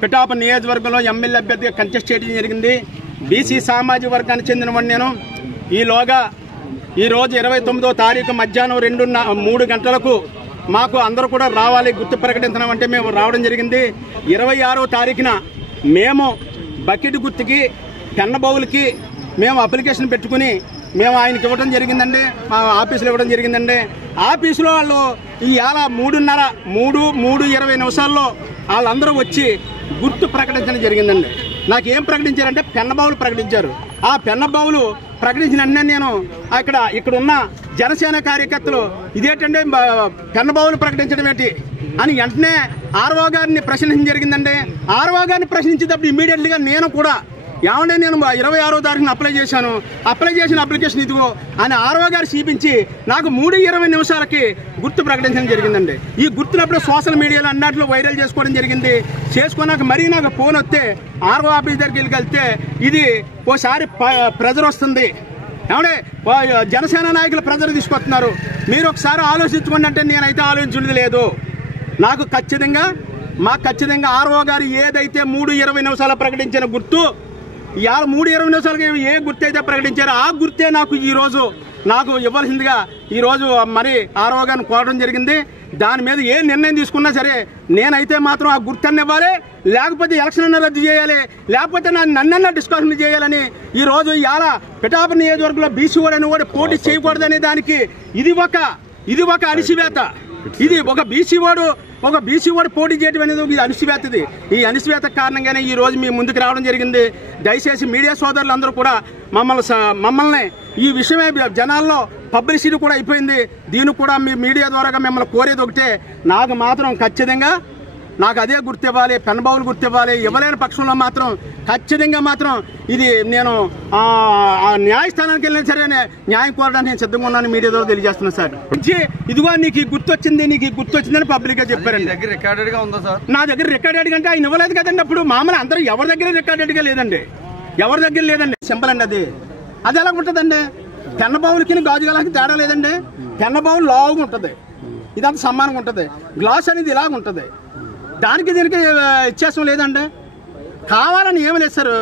పిఠాపురం నియోజకవర్గంలో ఎమ్మెల్యే అభ్యర్థిగా కంటెస్ట్ చేయడం జరిగింది. బీసీ సామాజిక వర్గానికి చెందినవాడిని నేను. ఈలోగా ఈరోజు 29వ తారీఖు మధ్యాహ్నం 3 గంటలకు మాకు అందరూ కూడా రావాలి, గుర్తు ప్రకటించడం అంటే మేము రావడం జరిగింది. 26వ తారీఖున మేము బకెట్ గుర్తుకి పెన్నబౌల్కి మేము అప్లికేషన్ పెట్టుకుని మేము ఆయనకి ఇవ్వడం జరిగిందండి, మా ఆఫీసులో ఇవ్వడం జరిగిందండి. ఆఫీసులో వాళ్ళు ఇవాళ 3:20 వాళ్ళందరూ వచ్చి గుర్తు ప్రకటించడం జరిగిందండి. నాకేం ప్రకటించారంటే పెన్నబావులు ప్రకటించారు. ఆ పెన్నబావులు ప్రకటించిన వెంటనే నేను ఇక్కడ ఉన్న జనసేన కార్యకర్తలు ఇదేంటంటే పెన్నబావులు ప్రకటించడం ఏంటి అని వెంటనే ఆర్ఓ గారిని ప్రశ్నించడం జరిగిందండి. ఆర్ఓ గారిని ప్రశ్నించేటప్పుడు ఇమీడియట్లీగా నేను కూడా ఏమంటే నేను 26వ తారీఖున అప్లై చేసిన అప్లికేషన్ ఇదిగో అని ఆర్ఓ గారు చూపించి నాకు 3:20 గుర్తు ప్రకటించడం జరిగిందండి. ఈ గుర్తునప్పుడు సోషల్ మీడియాలో అన్నట్లు వైరల్ చేసుకోవడం జరిగింది. చేసుకున్నాక మరీ నాకు ఫోన్ వస్తే ఆర్ఓ ఆఫీస్ దగ్గరికి వెళ్తే ఇది ఓసారి ప్రెజర్ వస్తుంది, ఏమంటే జనసేన నాయకులు ప్రెజర్ తీసుకొస్తున్నారు, మీరు ఒకసారి ఆలోచించుకోండి అంటే నేనైతే ఆలోచించుంది లేదు. నాకు ఖచ్చితంగా ఆర్ఓ గారు ఏదైతే 3:20 ప్రకటించిన గుర్తు ఇవాళ 3:20 ఏ గుర్తు అయితే ప్రకటించారో ఆ గుర్తే నాకు ఈరోజు నాకు ఇవ్వాల్సిందిగా ఈరోజు మరి ఆర్ఓ గారిని కోరడం జరిగింది. దాని మీద ఏ నిర్ణయం తీసుకున్నా సరే నేనైతే మాత్రం ఆ గుర్తుని ఇవ్వాలి, లేకపోతే ఎలక్షన్ అన్న రద్దు చేయాలి, లేకపోతే నన్నన్నా డిస్కషన్ చేయాలని ఈరోజు ఇవాళ పిఠాపురం నియోజకవర్గంలో బీసీ వాడని కూడా పోటీ చేయకూడదనే దానికి ఇది ఒక అణిచివేత. ఇది ఒక బీసీ వాడు పోటీ చేయడం అనేది ఇది అణిచివేతది. ఈ అణిచివేత కారణంగానే ఈ రోజు మీ ముందుకు రావడం జరిగింది. దయచేసి మీడియా సోదరులందరూ కూడా మమ్మల్ని ఈ విషయమే జనాల్లో పబ్లిసిటీ కూడా అయిపోయింది. దీన్ని కూడా మీ మీడియా ద్వారా మిమ్మల్ని కోరేది ఒకటే, నాకు మాత్రం ఖచ్చితంగా నాకు అదే గుర్తివ్వాలి, పెన్నబావులు గుర్తివ్వాలి. ఇవ్వలేని పక్షంలో మాత్రం ఖచ్చితంగా మాత్రం ఇది నేను న్యాయస్థానానికి వెళ్ళినా సరే న్యాయం కోరడానికి నేను సిద్ధంగా ఉన్నాను మీడియా ద్వారా తెలియజేస్తున్నాను సార్. ఇదిగో నీకు గుర్తొచ్చిందని పబ్లిక్ గా చెప్పారండి. దగ్గర రికార్డెడ్ గా ఉందా సార్? నా దగ్గర రికార్డెడ్ అంటే ఆయన ఇవ్వలేదు కదండి. అప్పుడు మామూలు అందరూ ఎవరి దగ్గర రికార్డెడ్ గా లేదండి, ఎవరి దగ్గర లేదండి. సింపుల్ అండి. అది ఎలా ఉంటుందండి? పెన్నబావులకి గాజుగాలకి తేడా లేదండి. పెన్నబావులు లావుగా ఉంటుంది, ఇదంతా సమానంగా ఉంటుంది. గ్లాస్ అనేది ఇలాగ ఉంటుంది, దానికి దీనికి వ్యత్యాసం లేదండి. కావాలని ఏమి లేదు సార్.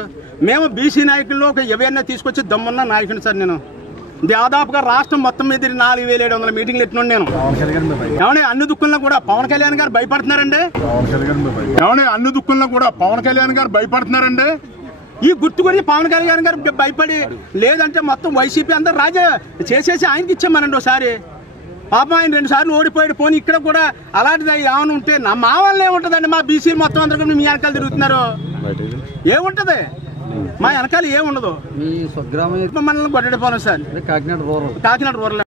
మేము బీసీ నాయకుల్లో ఒక ఎవరైనా తీసుకొచ్చి దమ్మున్న నాయకుని సార్. నేను దాదాపుగా రాష్ట్రం మొత్తం మీద 4700 మీటింగ్లు ఎట్టినండి నేను. ఏమన్నా అన్ని దుఃఖంలో కూడా పవన్ కళ్యాణ్ గారు భయపడుతున్నారండి. ఈ గుర్తు గురించి పవన్ కళ్యాణ్ గారు భయపడి లేదంటే మొత్తం వైసీపీ అందరు రాజా చేసేసి ఆయనకి ఇచ్చామనండి. ఒకసారి పాపం ఆయన 2 సార్లు ఓడిపోయాడు. పోనీ ఇక్కడ కూడా అలాంటిది ఏమైనా ఉంటే మా వాళ్ళు ఏముంటుందండి? మా బీసీ మొత్తం అందరూ మీ వెనకాల తిరుగుతున్నారు, ఏముంటది? మా వెనకాల ఏముండదు. మీ స్వగ్రామం మనల్ని గొడ్డడిపోను సార్, కాకినాడ రూరల్.